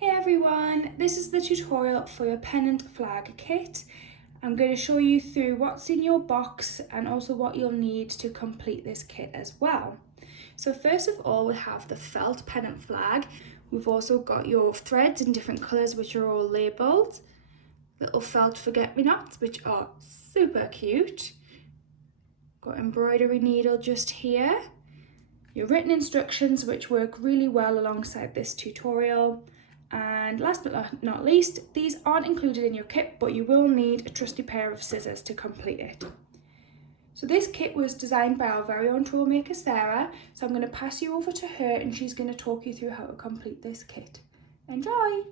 Hey everyone, this is the tutorial for your pennant flag kit. I'm going to show you through what's in your box and also what you'll need to complete this kit as well. So first of all, we have the felt pennant flag. We've also got your threads in different colours which are all labelled. Little felt forget-me-nots which are super cute. Got embroidery needle just here. Your written instructions which work really well alongside this tutorial. And last but not least, these aren't included in your kit, but you will need a trusty pair of scissors to complete it. So this kit was designed by our very own troublemaker Sarah, so I'm going to pass you over to her and she's going to talk you through how to complete this kit. Enjoy!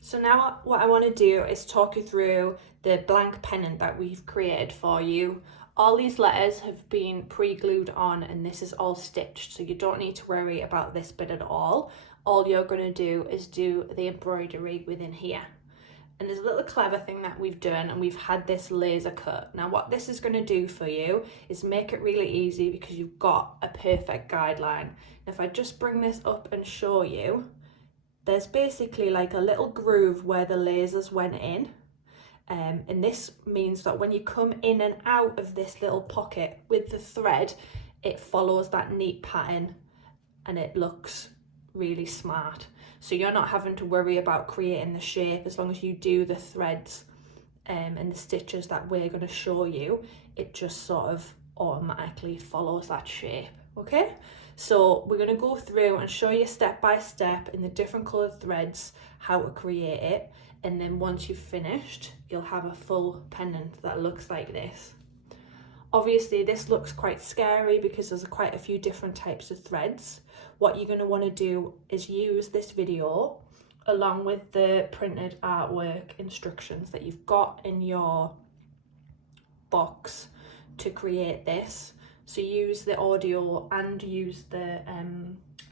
So now what I want to do is talk you through the blank pennant that we've created for you. All these letters have been pre-glued on and this is all stitched, so you don't need to worry about this bit at all. All you're going to do is do the embroidery within here. And there's a little clever thing that we've done, and we've had this laser cut. Now what this is going to do for you is make it really easy because you've got a perfect guideline. And if I just bring this up and show you, there's basically like a little groove where the lasers went in. And this means that when you come in and out of this little pocket with the thread, it follows that neat pattern and it looks really smart. So you're not having to worry about creating the shape as long as you do the threads and the stitches that we're going to show you. It just sort of automatically follows that shape. Okay, so we're going to go through and show you step by step in the different coloured threads how to create it, and then once you've finished you'll have a full pennant that looks like this. Obviously this looks quite scary because there's quite a few different types of threads. What you're going to want to do is use this video along with the printed artwork instructions that you've got in your box to create this. So use the audio and use the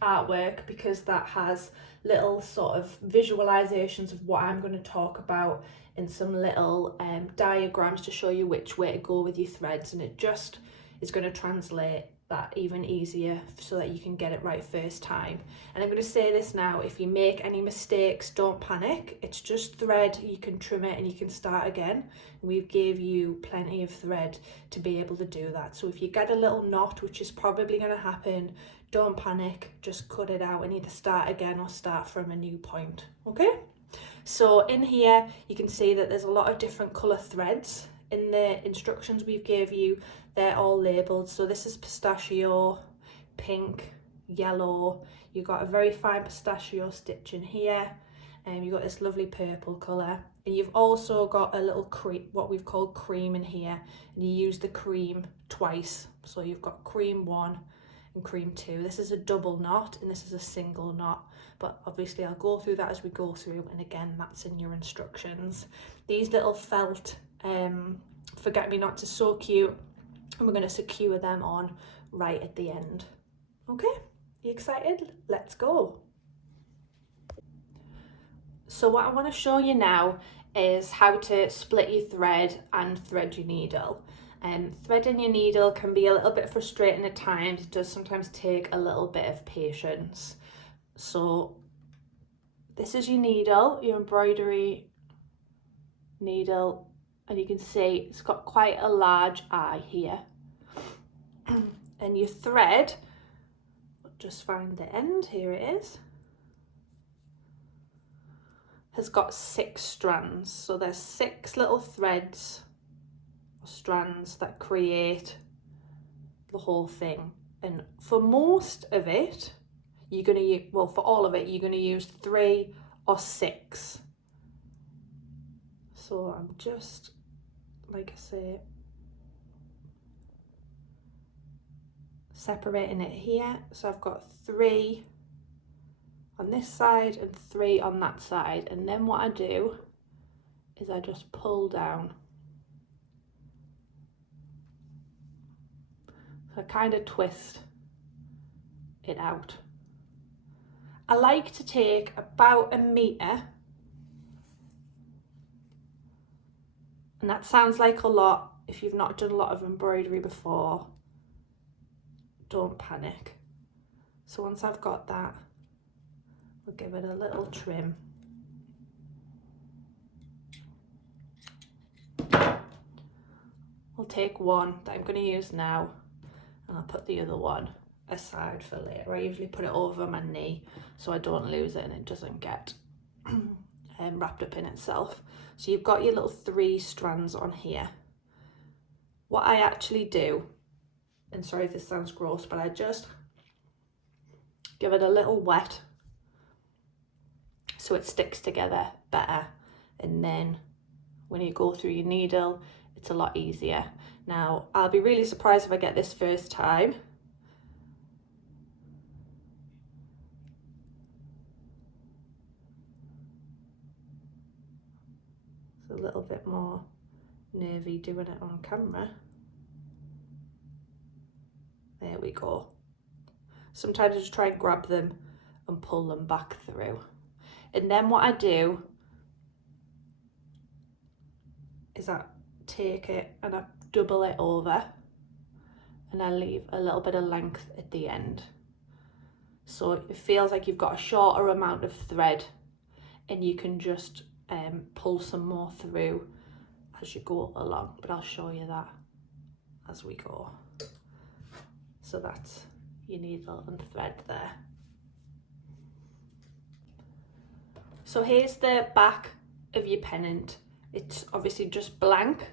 artwork because that has little sort of visualizations of what I'm going to talk about and some little diagrams to show you which way to go with your threads, and it just is going to translate that even easier so that you can get it right first time. And I'm going to say this now, if you make any mistakes, don't panic. It's just thread, you can trim it and you can start again. We gave you plenty of thread to be able to do that. So if you get a little knot, which is probably going to happen, don't panic, just cut it out and either start again or start from a new point. Okay, so in here you can see that there's a lot of different colour threads. In the instructions we've gave you, they're all labelled. So this is pistachio, pink, yellow. You've got a very fine pistachio stitch in here, and you've got this lovely purple colour. And you've also got a little cream, what we've called cream in here, and you use the cream twice. So you've got cream 1 and cream 2. This is a double knot and this is a single knot, but obviously I'll go through that as we go through, and again that's in your instructions. These little felt forget-me-nots are so cute, and we're going to secure them on right at the end. Okay, you excited? Let's go. So what I want to show you now is how to split your thread and thread your needle. Threading your needle can be a little bit frustrating at times. It does sometimes take a little bit of patience. So this is your needle, your embroidery needle, and you can see it's got quite a large eye here. And your thread, just find the end, here it is, has got 6 strands. So there's 6 little threads or strands that create the whole thing. And for most of it, you're going to use, well, for all of it, you're going to use 3 or 6. So I'm just, like I say, separating it here. So I've got 3 on this side and 3 on that side, and then what I do is I just pull down. So I kind of twist it out. I like to take about 1 meter, and that sounds like a lot if you've not done a lot of embroidery before. Don't panic. So once I've got that, I'll give it a little trim. I'll take one that I'm going to use now, and I'll put the other one aside for later. I usually put it over my knee so I don't lose it and it doesn't get wrapped up in itself. So you've got your little 3 strands on here. What I actually do, and sorry if this sounds gross, but I just give it a little wet so it sticks together better, and then when you go through your needle it's a lot easier. Now I'll be really surprised if I get this first time. It's a little bit more nervy doing it on camera. There we go. Sometimes I just try and grab them and pull them back through. And then what I do is I take it and I double it over, and I leave a little bit of length at the end. So it feels like you've got a shorter amount of thread, and you can just pull some more through as you go along, but I'll show you that as we go. So that's your needle and thread there. So here's the back of your pennant. It's obviously just blank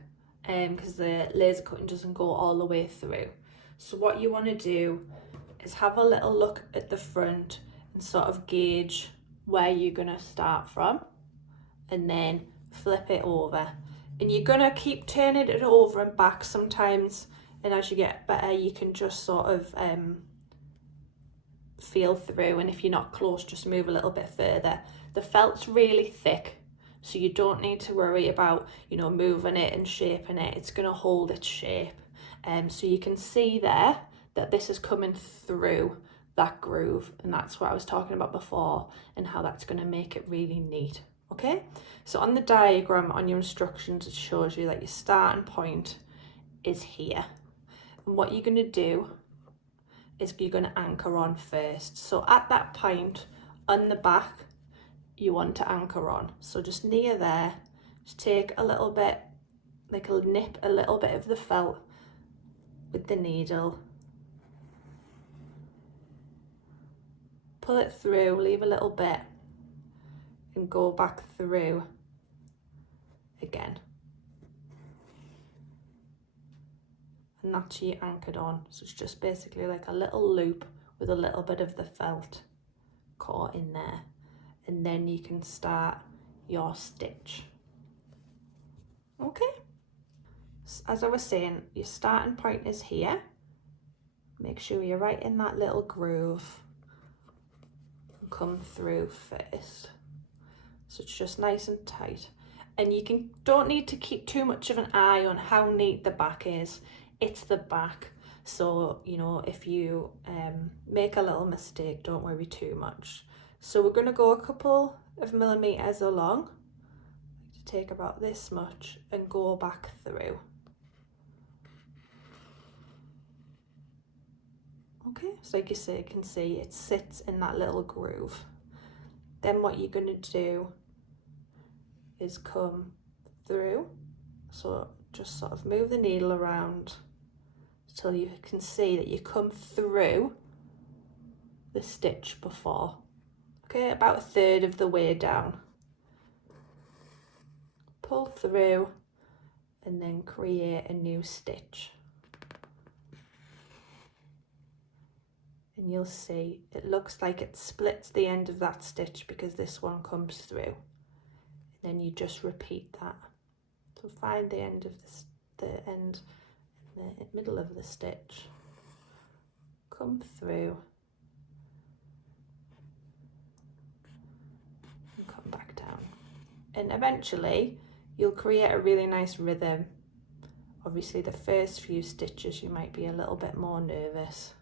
because the laser cutting doesn't go all the way through. So what you want to do is have a little look at the front and sort of gauge where you're going to start from, and then flip it over. And you're going to keep turning it over and back sometimes, and as you get better you can just sort of feel through, and if you're not close just move a little bit further. The felt's really thick, so you don't need to worry about, you know, moving it and shaping it. It's going to hold its shape. So you can see there that this is coming through that groove, and that's what I was talking about before, and how that's going to make it really neat. Okay, so on the diagram on your instructions it shows you that your starting point is here, and what you're going to do is you're going to anchor on first. So at that point on the back you want to anchor on, so just near there, just take a little bit, like a nip a little bit of the felt with the needle, pull it through, leave a little bit, and go back through again, and that's you anchored on. So it's just basically like a little loop with a little bit of the felt caught in there, and then you can start your stitch. Okay, as I was saying, your starting point is here. Make sure you're right in that little groove and come through first, so it's just nice and tight. And you don't need to keep too much of an eye on how neat the back is. It's the back, so you know, if you make a little mistake, don't worry too much. So we're going to go a couple of millimeters along, take about this much, and go back through. Okay, so like you can see it sits in that little groove. Then what you're going to do is come through, so just sort of move the needle around until you can see that you come through the stitch before. Okay, about a third of the way down. Pull through and then create a new stitch. And you'll see it looks like it splits the end of that stitch because this one comes through. And then you just repeat that. So find the end of the end in the middle of the stitch. Come through. And come back down. And eventually you'll create a really nice rhythm. Obviously the first few stitches you might be a little bit more nervous,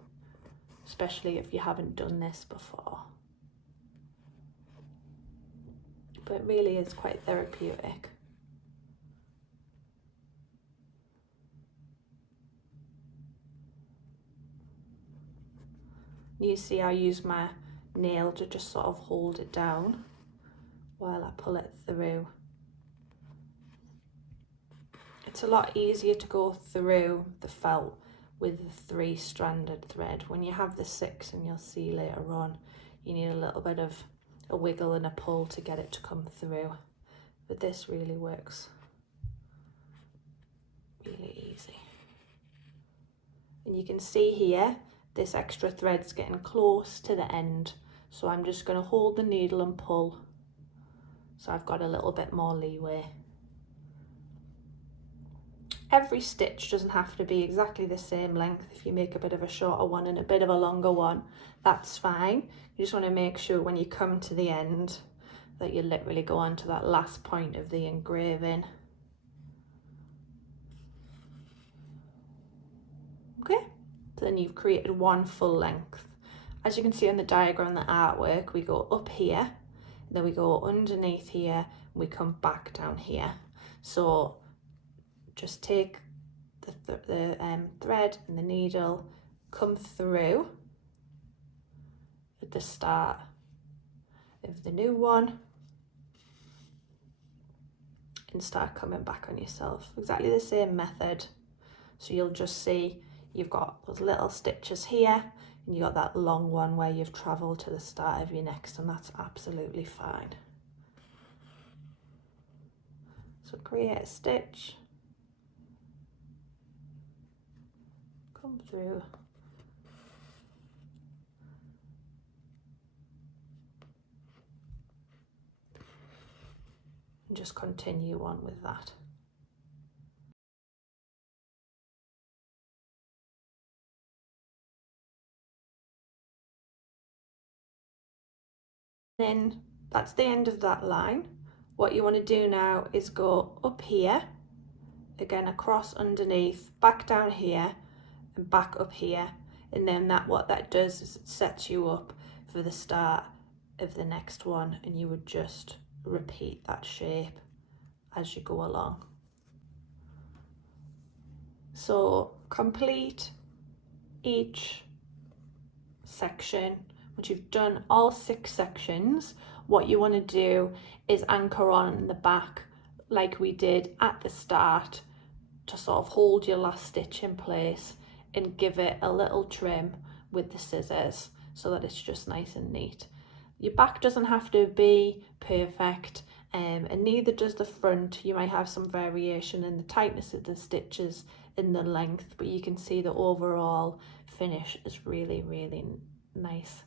especially if you haven't done this before. But it really is quite therapeutic. You see I use my nail to just sort of hold it down while I pull it through. It's a lot easier to go through the felt with the 3-stranded thread. When you have the 6, and you'll see later on, you need a little bit of a wiggle and a pull to get it to come through. But this really works really easy. And you can see here, this extra thread's getting close to the end. So I'm just going to hold the needle and pull. So I've got a little bit more leeway. Every stitch doesn't have to be exactly the same length. If you make a bit of a shorter one and a bit of a longer one, that's fine. You just want to make sure when you come to the end that you literally go on to that last point of the engraving. Okay, so then you've created one full length. As you can see on the diagram, the artwork, we go up here, then we go underneath here, and we come back down here. So just take the thread and the needle, come through at the start of the new one, and start coming back on yourself. Exactly the same method. So you'll just see you've got those little stitches here, and you got that long one where you've travelled to the start of your next, and that's absolutely fine. So create a stitch, come through, and just continue on with that. Then that's the end of that line. What you want to do now is go up here, again across underneath, back down here, and back up here, and then what that does is it sets you up for the start of the next one, and you would just repeat that shape as you go along. So complete each section. Once you've done all 6 sections, what you want to do is anchor on the back like we did at the start to sort of hold your last stitch in place, and give it a little trim with the scissors so that it's just nice and neat. Your back doesn't have to be perfect, and neither does the front. You might have some variation in the tightness of the stitches, in the length, but you can see the overall finish is really, really nice.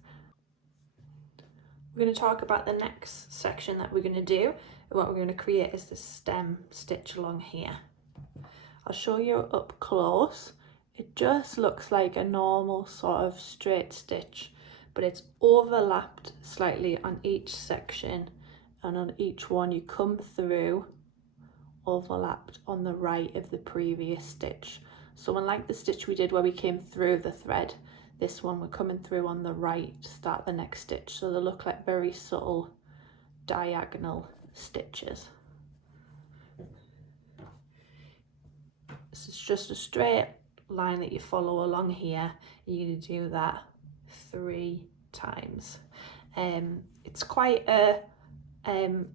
We're going to talk about the next section that we're going to do. What we're going to create is the stem stitch along here. I'll show you up close. It just looks like a normal sort of straight stitch, but it's overlapped slightly on each section, and on each one you come through overlapped on the right of the previous stitch. So unlike the stitch we did where we came through the thread, this one we're coming through on the right to start the next stitch. So they look like very subtle diagonal stitches. This is just a straight line that you follow along here. You're going to do that 3 times. It's quite a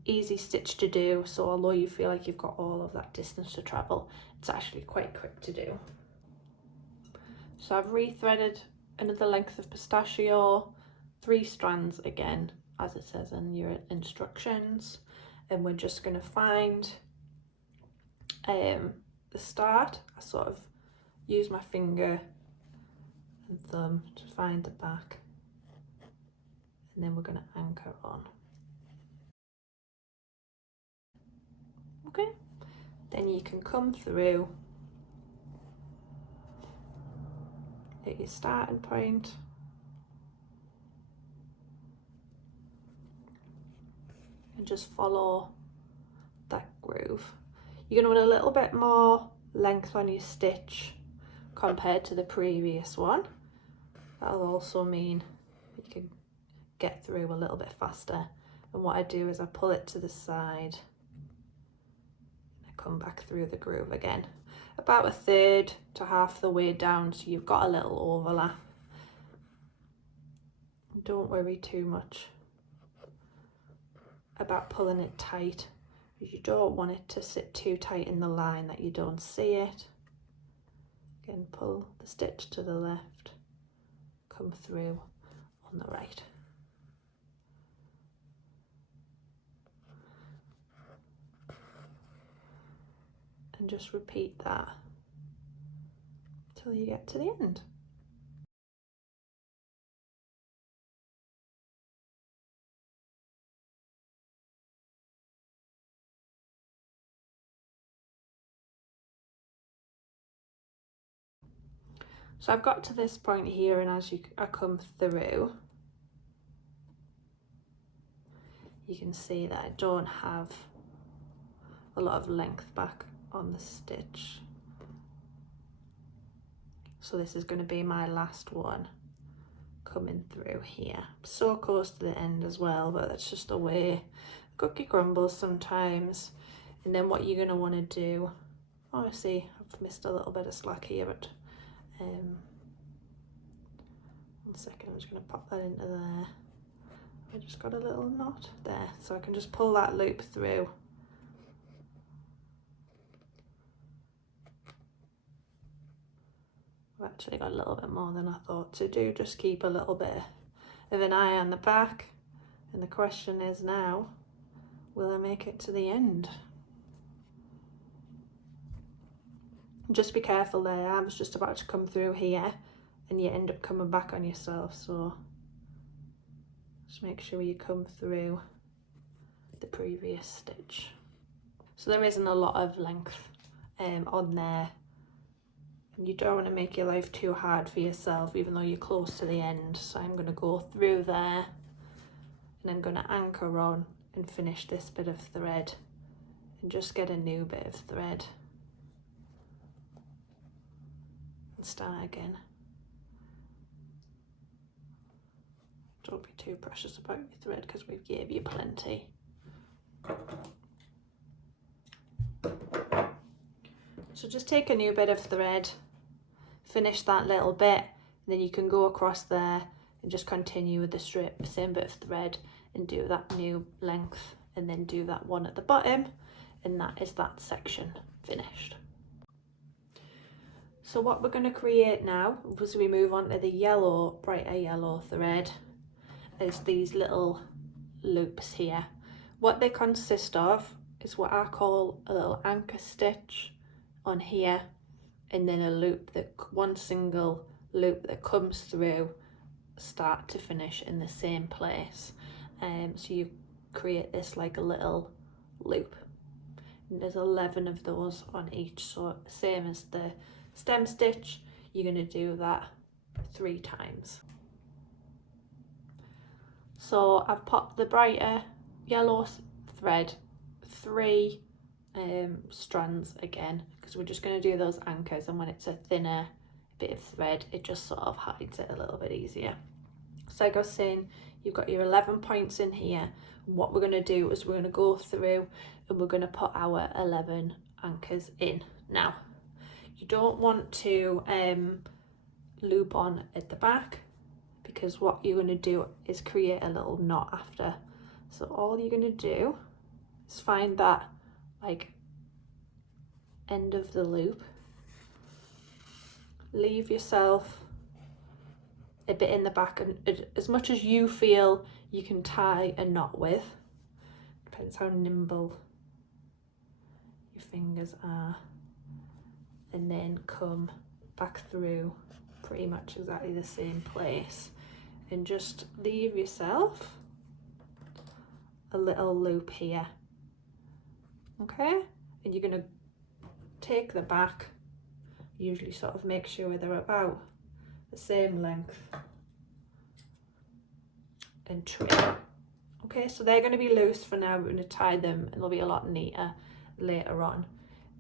easy stitch to do, so although you feel like you've got all of that distance to travel, it's actually quite quick to do. So I've rethreaded another length of pistachio, 3 strands again, as it says in your instructions, and we're just going to find the start. I sort of use my finger and thumb to find the back, and then we're going to anchor on. Okay, then you can come through at your starting point and just follow that groove. You're going to want a little bit more length on your stitch compared to the previous one. That'll also mean you can get through a little bit faster. And what I do is I pull it to the side, come back through the groove again, about 1/3 to half the way down, so you've got a little overlap. Don't worry too much about pulling it tight, because you don't want it to sit too tight in the line that you don't see it. Again, pull the stitch to the left, come through on the right. And just repeat that till you get to the end. So I've got to this point here, and as I come through, you can see that I don't have a lot of length back on the stitch. So this is going to be my last one coming through here. So close to the end as well, but that's just the way the cookie crumbles sometimes. And then what you're going to want to do, obviously I've missed a little bit of slack here, but 1 second, I'm just going to pop that into there. I just got a little knot there, so I can just pull that loop through. I've actually got a little bit more than I thought to do. Just keep a little bit of an eye on the back. And the question is now, will I make it to the end? Just be careful there. I was just about to come through here and you end up coming back on yourself, so just make sure you come through the previous stitch. So there isn't a lot of length on there, and you don't want to make your life too hard for yourself even though you're close to the end. So I'm going to go through there and I'm going to anchor on and finish this bit of thread and just get a new bit of thread and start again. Don't be too precious about your thread because we've gave you plenty. So just take a new bit of thread, finish that little bit, and then you can go across there and just continue with the strip, same bit of thread, and do that new length, and then do that one at the bottom, and that is that section finished. So what we're going to create now, as we move on to the yellow, brighter yellow thread, is these little loops here. What they consist of is what I call a little anchor stitch on here, and then a loop, that one single loop that comes through start to finish in the same place. So you create this like a little loop, and there's 11 of those on each, so same as the stem stitch, you're going to do that 3 times. So I've popped the brighter yellow thread 3 strands again, because we're just going to do those anchors, and when it's a thinner bit of thread it just sort of hides it a little bit easier. So like I was saying, you've got your 11 points in here, and what we're going to do is we're going to go through and we're going to put our 11 anchors in. Now you don't want to loop on at the back, because what you're going to do is create a little knot after. So all you're going to do is find that like end of the loop, leave yourself a bit in the back, and as much as you feel you can tie a knot with, depends how nimble your fingers are, and then come back through pretty much exactly the same place, and just leave yourself a little loop here. Okay, and you're going to take the back, usually sort of make sure they're about the same length, and trim. Okay, so they're going to be loose for now. We're going to tie them and they'll be a lot neater later on,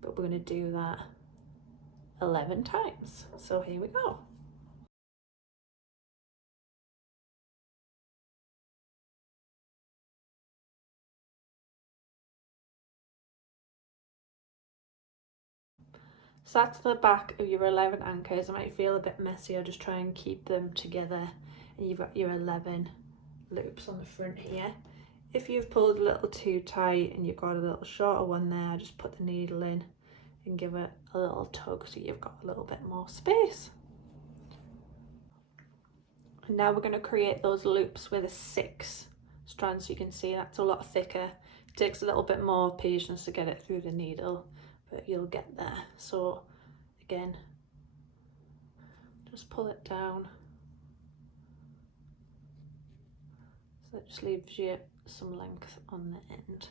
but we're going to do that 11 times. So here we go. So that's the back of your 11 anchors. It might feel a bit messy, I'll just try and keep them together and you've got your 11 loops on the front here. If you've pulled a little too tight and you've got a little shorter one there, just put the needle in and give it a little tug so you've got a little bit more space. And now we're going to create those loops with a 6 strand, so you can see that's a lot thicker. It takes a little bit more patience to get it through the needle, but you'll get there. So again, just pull it down. So that just leaves you some length on the end.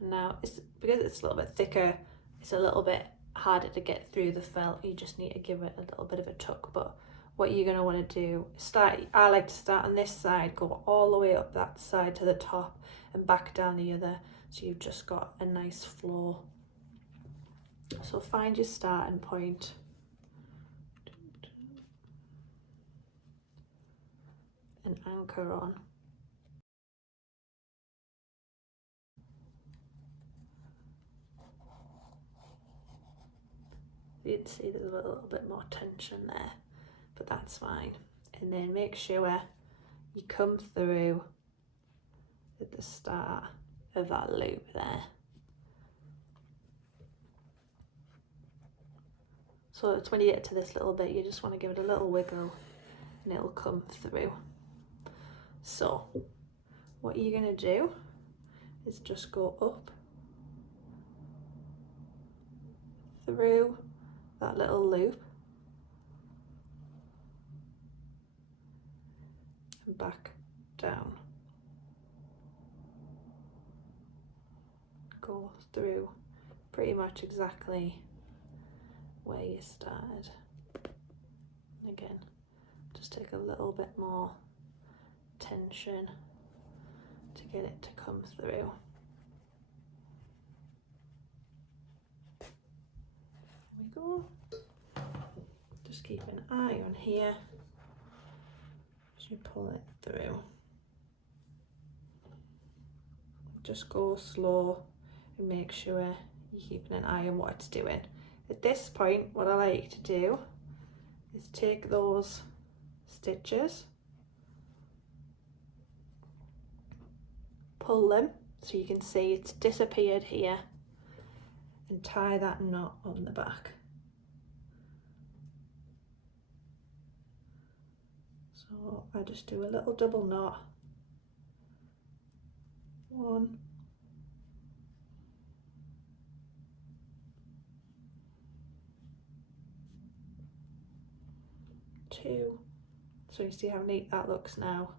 And now, because it's a little bit thicker, it's a little bit harder to get through the felt. You just need to give it a little bit of a tuck. But what you're going to want to do, I like to start on this side, go all the way up that side to the top and back down the other, so you've just got a nice flow. So find your starting point. And anchor on. You can see there's a little bit more tension there, but that's fine. And then make sure you come through at the start of that loop there. So it's when you get to this little bit, you just want to give it a little wiggle and it'll come through. So what you're going to do is just go up through that little loop and back down. Go through pretty much exactly where you started. Again, just take a little bit more tension to get it to come through. There we go. Just keep an eye on here as you pull it through. Just go slow and make sure you're keeping an eye on what it's doing. At this point, what I like to do is take those stitches, pull them so you can see it's disappeared here, and tie that knot on the back. So I just do a little double knot. 1, 2. So you see how neat that looks now.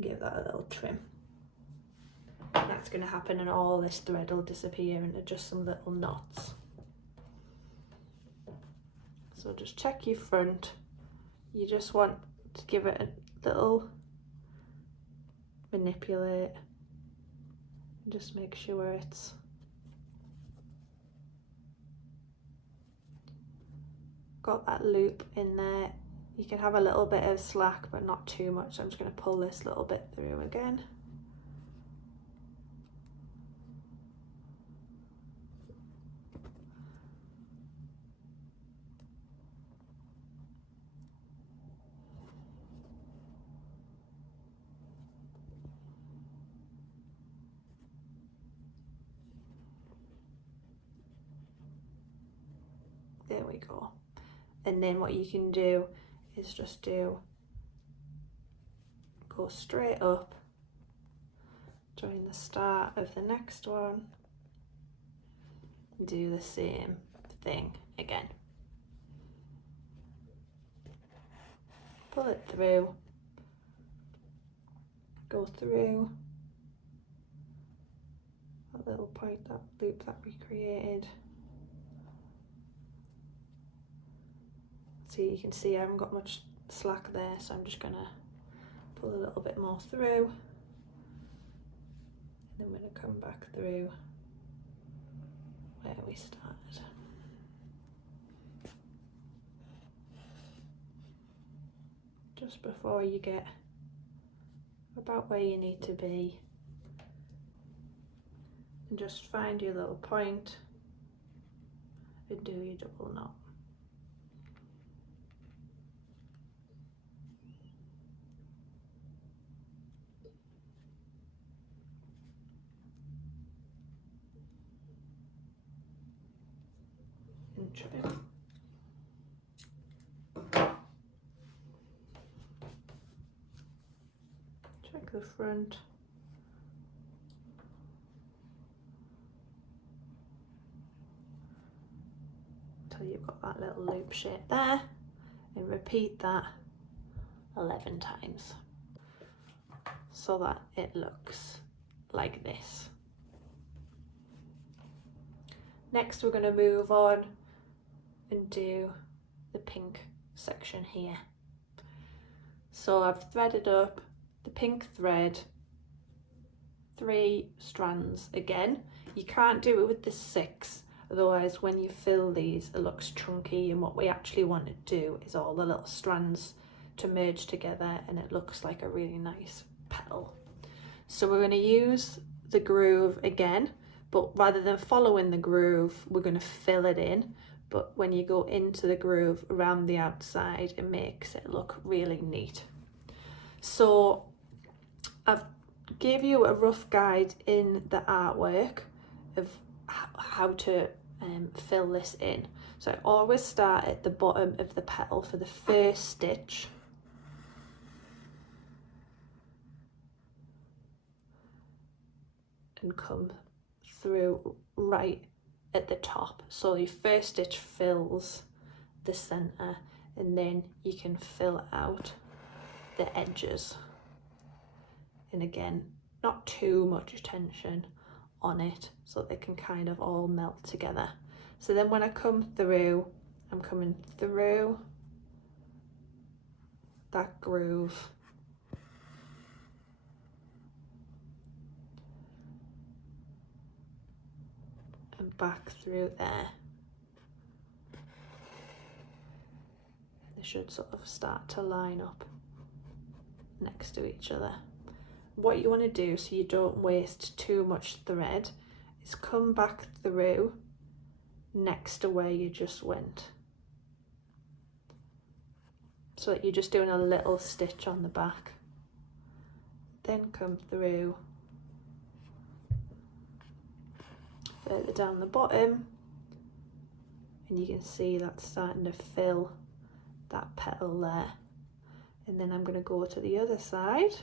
Give that a little trim. That's going to happen and all this thread will disappear into just some little knots. So just check your front. You just want to give it a little manipulate. Just make sure it's got that loop in there. You can have a little bit of slack but not too much. So I'm just going to pull this little bit through again. There we go. And then what you can do is just go straight up, join the start of the next one, do the same thing again. Pull it through, go through that little point, that loop that we created. So you can see I haven't got much slack there, so I'm just gonna pull a little bit more through, and then we're gonna come back through where we started. Just before you get about where you need to be, and just find your little point and do your double knot. each of them. Check the front. Until you've got that little loop shape there, and repeat that 11 times so that it looks like this. Next we're going to move on and do the pink section here. So I've threaded up the pink thread, 3 strands again. You can't do it with the 6, otherwise when you fill these it looks chunky, and what we actually want to do is all the little strands to merge together and it looks like a really nice petal. So we're going to use the groove again, but rather than following the groove we're going to fill it in, but when you go into the groove around the outside it makes it look really neat. So I've gave you a rough guide in the artwork of how to fill this in. So I always start at the bottom of the petal for the first stitch, and come through right at the top. So your first stitch fills the center, and then you can fill out the edges. And again, not too much tension on it so they can kind of all melt together. So then when I come through, I'm coming through that groove and back through there. They should sort of start to line up next to each other. What you want to do so you don't waste too much thread is come back through next to where you just went, so that you're just doing a little stitch on the back, then come through further down the bottom, and you can see that's starting to fill that petal there. And then I'm going to go to the other side,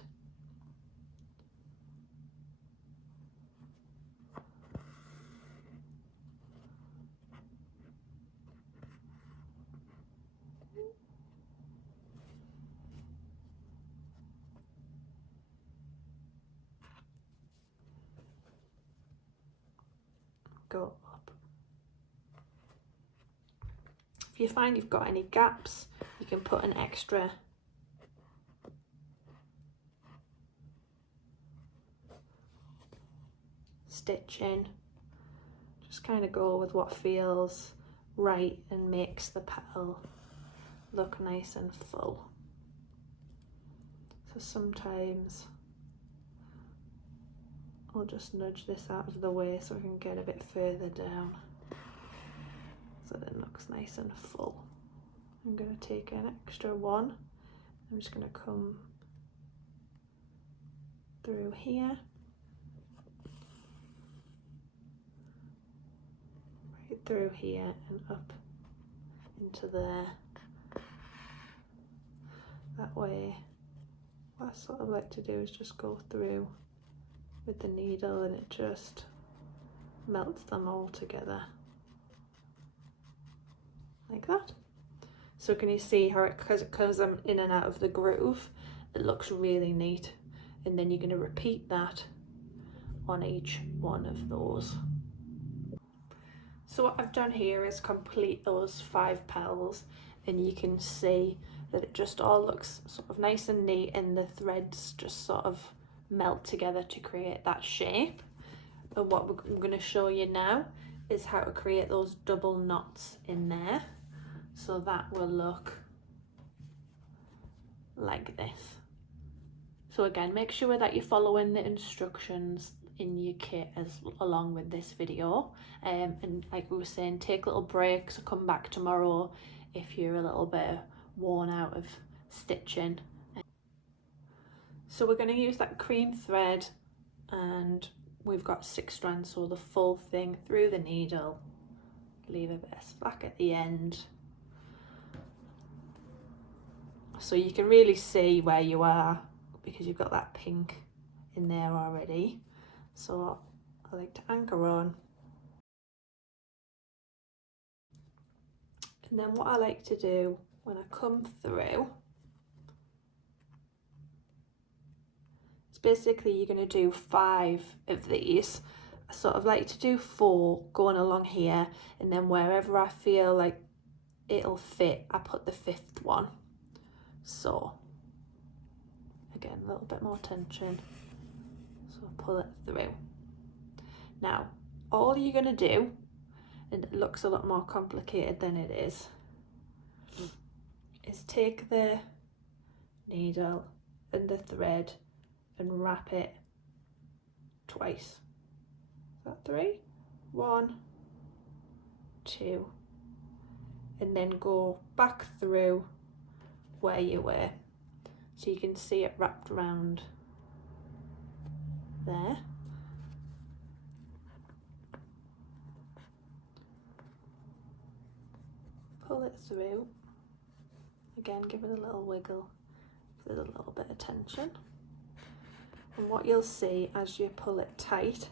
go up. If you find you've got any gaps, you can put an extra stitch in. Just kind of go with what feels right and makes the petal look nice and full. So sometimes I'll just nudge this out of the way so I can get a bit further down so that it looks nice and full. I'm going to take an extra one. I'm just going to come through here, right through here and up into there. That way, what I sort of like to do is just go through with the needle and it just melts them all together like that. So can you see how because I'm in and out of the groove, it looks really neat. And then you're going to repeat that on each one of those. So what I've done here is complete those 5 petals, and you can see that it just all looks sort of nice and neat, and the threads just sort of melt together to create that shape. And what I'm going to show you now is how to create those double knots in there. So that will look like this. So again, make sure that you're following the instructions in your kit along with this video. And like we were saying, take little breaks or come back tomorrow if you're a little bit worn out of stitching. So we're going to use that cream thread, and we've got 6 strands, so the full thing through the needle leave a bit of slack at the end. So you can really see where you are because you've got that pink in there already. So I like to anchor on. And then what I like to do when I come through is basically you're going to do 5 of these. I sort of like to do 4 going along here, and then wherever I feel like it'll fit, I put the 5th one. So again, a little bit more tension, so pull it through. Now all you're going to do, and it looks a lot more complicated than it is take the needle and the thread and wrap it twice. Is that 3? 1, 2, and then go back through where you were, so you can see it wrapped around there. Pull it through. Again, give it a little wiggle with a little bit of tension. And what you'll see as you pull it tight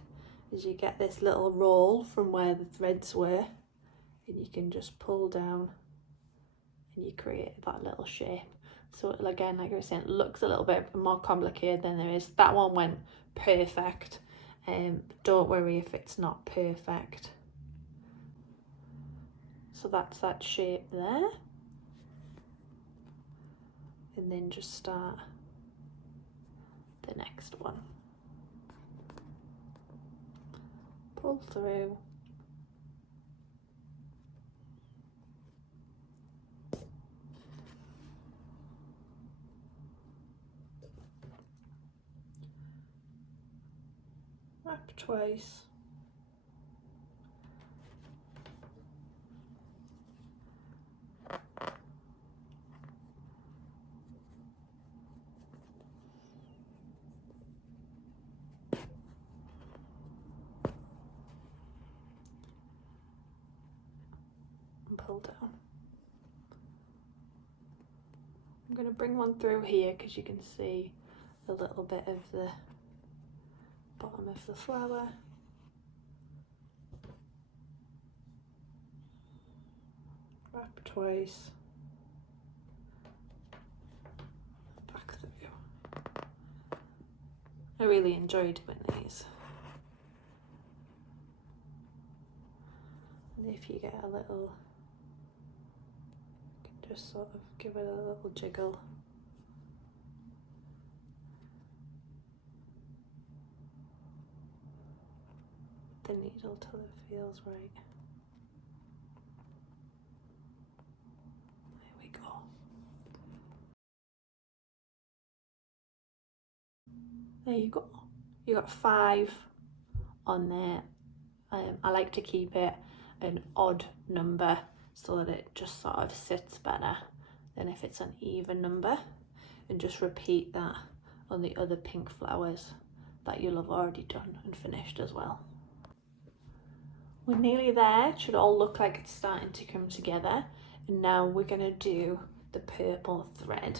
is you get this little roll from where the threads were, and you can just pull down and you create that little shape. So again, like I was saying, it looks a little bit more complicated than there is. That one went perfect. Don't worry if it's not perfect. So that's that shape there. And then just start the next one. Pull through. Wrap twice. And pull down. I'm going to bring one through here because you can see a little bit of the bottom of the flower. Wrap twice. Back through. I really enjoy doing these. And if you get a little, you can just sort of give it a little jiggle. The needle till it feels right. There we go. There you go. You got 5 on there. I like to keep it an odd number so that it just sort of sits better than if it's an even number, and just repeat that on the other pink flowers that you'll have already done and finished as well. We're nearly there. It should all look like it's starting to come together, and now we're going to do the purple thread.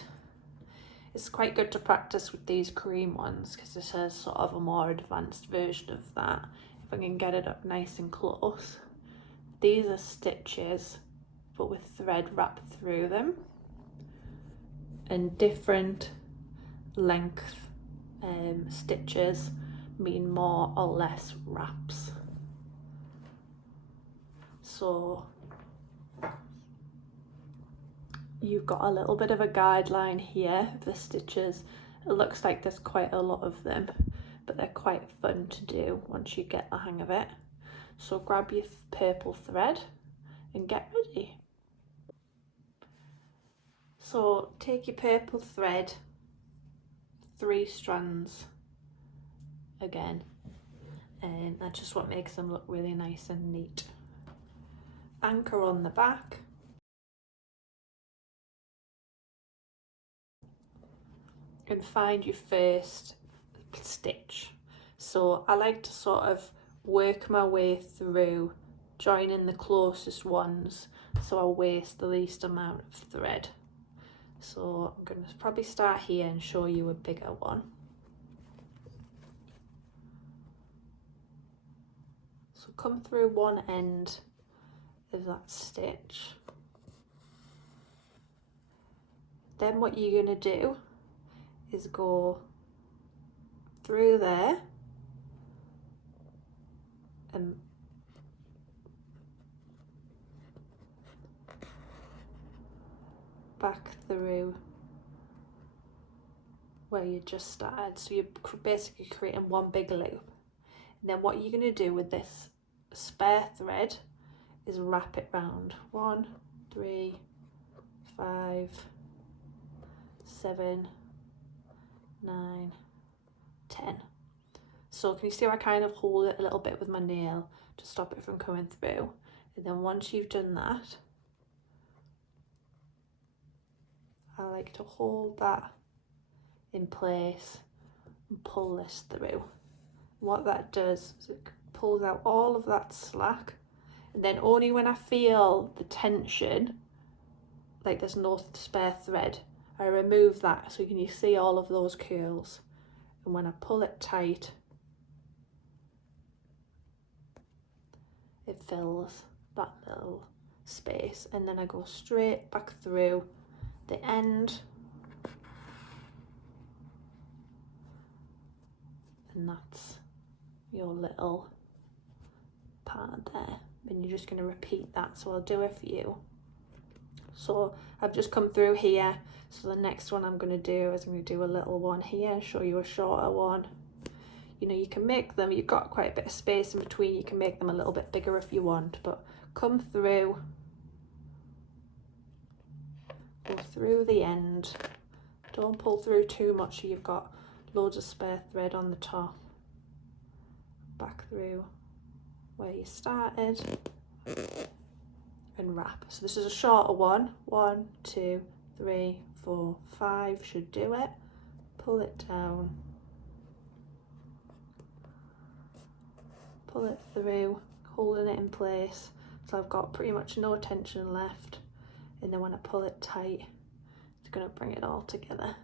It's quite good to practice with these cream ones because this is sort of a more advanced version of that. If I can get it up nice and close. These are stitches but with thread wrapped through them, and different length stitches mean more or less wraps. So you've got a little bit of a guideline here of the stitches. It looks like there's quite a lot of them, but they're quite fun to do once you get the hang of it. So grab your purple thread and get ready. So take your purple thread, 3 strands again, and that's just what makes them look really nice and neat. Anchor on the back. And find your first stitch. So I like to sort of work my way through join in the closest ones so I waste the least amount of thread. So I'm going to probably start here and show you a bigger one. So come through one end of that stitch. Then what you're going to do is go through there and back through where you just started. So you're basically creating one big loop. And then what you're going to do with this spare thread is wrap it round 1, 3, 5, 7, 9, 10. So can you see how I kind of hold it a little bit with my nail to stop it from coming through? And then once you've done that, I like to hold that in place and pull this through. What that does is it pulls out all of that slack, and then only when I feel the tension, like there's no spare thread, I remove that. So can you see all of those curls? And when I pull it tight, it fills that little space, and then I go straight back through the end, and that's your little part there. And you're just going to repeat that. So I'll do a few. So I've just come through here, so the next one I'm going to do is I'm going to do a little one here and show you a shorter one. You know, you can make them, you've got quite a bit of space in between, you can make them a little bit bigger if you want, but come through, go through the end, don't pull through too much so you've got loads of spare thread on the top, back through where you started, and wrap. So this is a shorter one. 1, 2, 3, 4, 5 should do it. Pull it down, pull it through, holding it in place so I've got pretty much no tension left, and then when I pull it tight, it's going to bring it all together.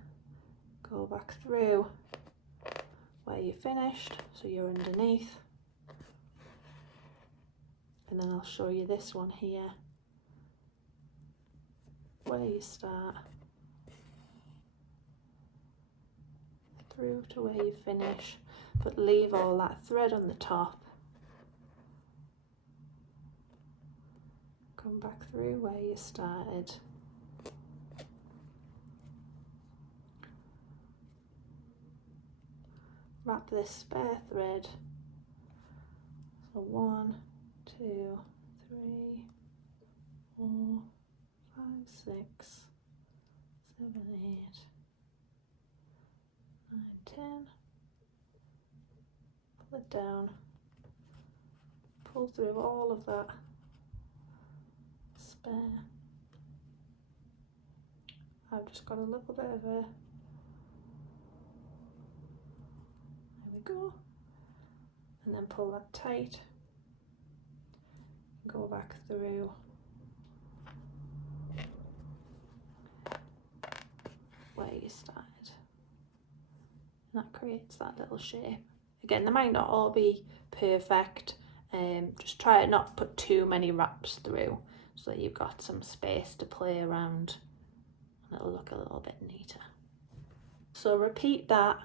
Go back through where you finished, so you're underneath, and then I'll show you this one here, where you start, through to where you finish, but leave all that thread on the top. Come back through where you started. Wrap this spare thread. So 1, 2, 3, 4, 5, 6, 7, 8, 9, 10. Pull it down. Pull through all of that spare. I've just got a little bit of a, there we go, and then pull that tight, go back through where you started, and that creates that little shape. Again, they might not all be perfect, just try to not put too many wraps through so that you've got some space to play around and it'll look a little bit neater. So repeat that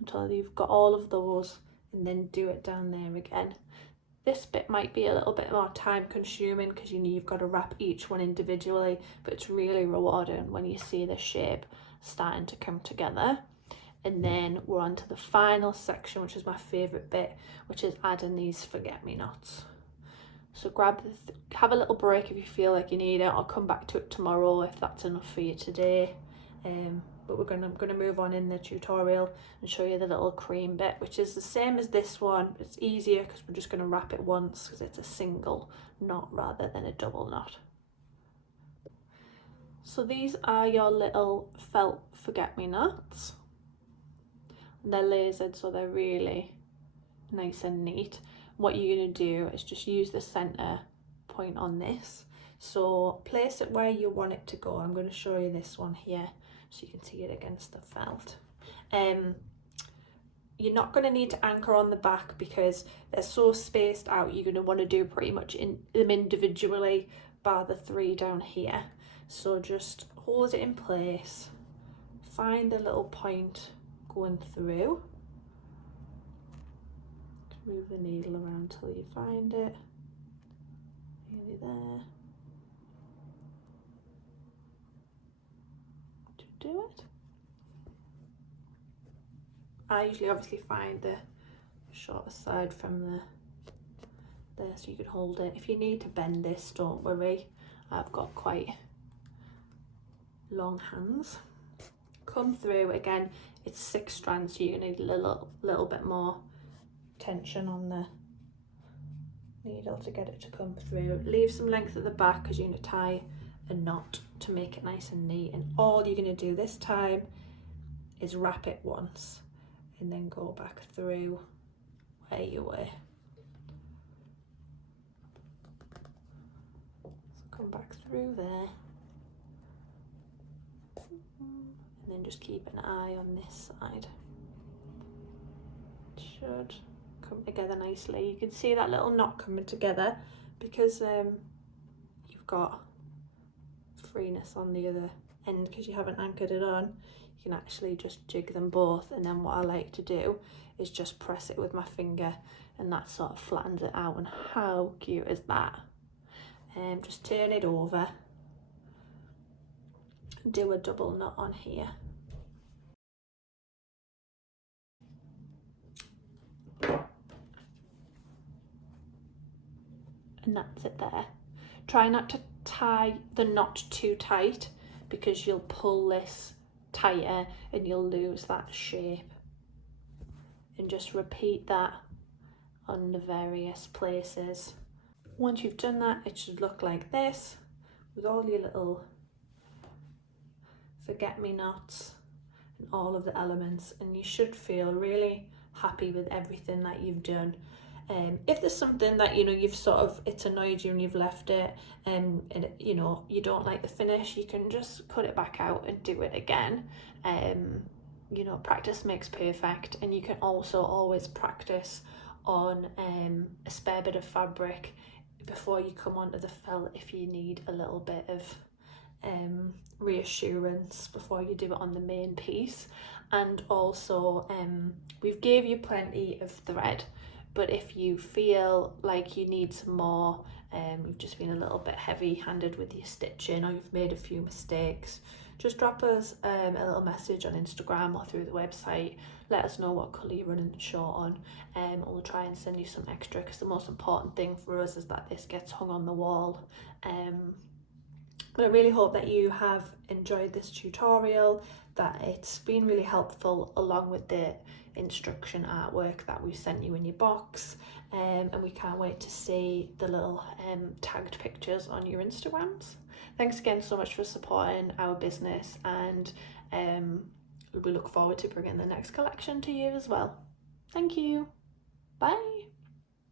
until you've got all of those, and then do it down there again. This bit might be a little bit more time consuming because you know you've got to wrap each one individually, but it's really rewarding when you see the shape starting to come together. And then we're on to the final section, which is my favourite bit, which is adding these forget-me-nots. So grab have a little break if you feel like you need it, or come back to it tomorrow if that's enough for you today. But I'm gonna move on in the tutorial and show you the little cream bit, which is the same as this one. It's easier because we're just gonna wrap it once because it's a single knot rather than a double knot. So these are your little felt forget-me-nots. They're lasered, so they're really nice and neat. what you're going to do is just use the center point on this. So place it where you want it to go. I'm going to show you this one here so you can see it against the felt. You're not going to need to anchor on the back because they're so spaced out. You're going to want to do pretty much them individually, bar the 3 down here. So just hold it in place, find the little point going through, move the needle around till you find it, nearly there. To do it, I usually obviously find the shorter side from there so you can hold it. If you need to bend this, don't worry, I've got quite long hands. Come through again, it's 6 strands, so you're gonna need a little bit more tension on the needle to get it to come through. Leave some length at the back because you're going to tie a knot to make it nice and neat, and all you're going to do this time is wrap it once and then go back through where you were. So come back through there and then just keep an eye on this side. It should come together nicely. You can see that little knot coming together because you've got freeness on the other end because you haven't anchored it on. You can actually just jig them both, and then what I like to do is just press it with my finger and that sort of flattens it out. And how cute is that? Just turn it over, do a double knot on here. And that's it there. Try not to tie the knot too tight because you'll pull this tighter and you'll lose that shape. And just repeat that on the various places. Once you've done that, it should look like this with all your little forget-me-nots and all of the elements, and you should feel really happy with everything that you've done. If there's something that you've sort of, it's annoyed you and you've left it and you don't like the finish, you can just cut it back out and do it again. Practice makes perfect, and you can also always practice on a spare bit of fabric before you come onto the felt if you need a little bit of reassurance before you do it on the main piece. And also we've gave you plenty of thread, but if you feel like you need some more, you've just been a little bit heavy-handed with your stitching, or you've made a few mistakes, just drop us a little message on Instagram or through the website. Let us know what colour you're running short on, and we'll try and send you some extra, because the most important thing for us is that this gets hung on the wall. But I really hope that you have enjoyed this tutorial, that it's been really helpful, along with the instruction artwork that we sent you in your box, and we can't wait to see the little tagged pictures on your Instagrams. Thanks again so much for supporting our business, and we look forward to bringing the next collection to you as well. Thank you. Bye.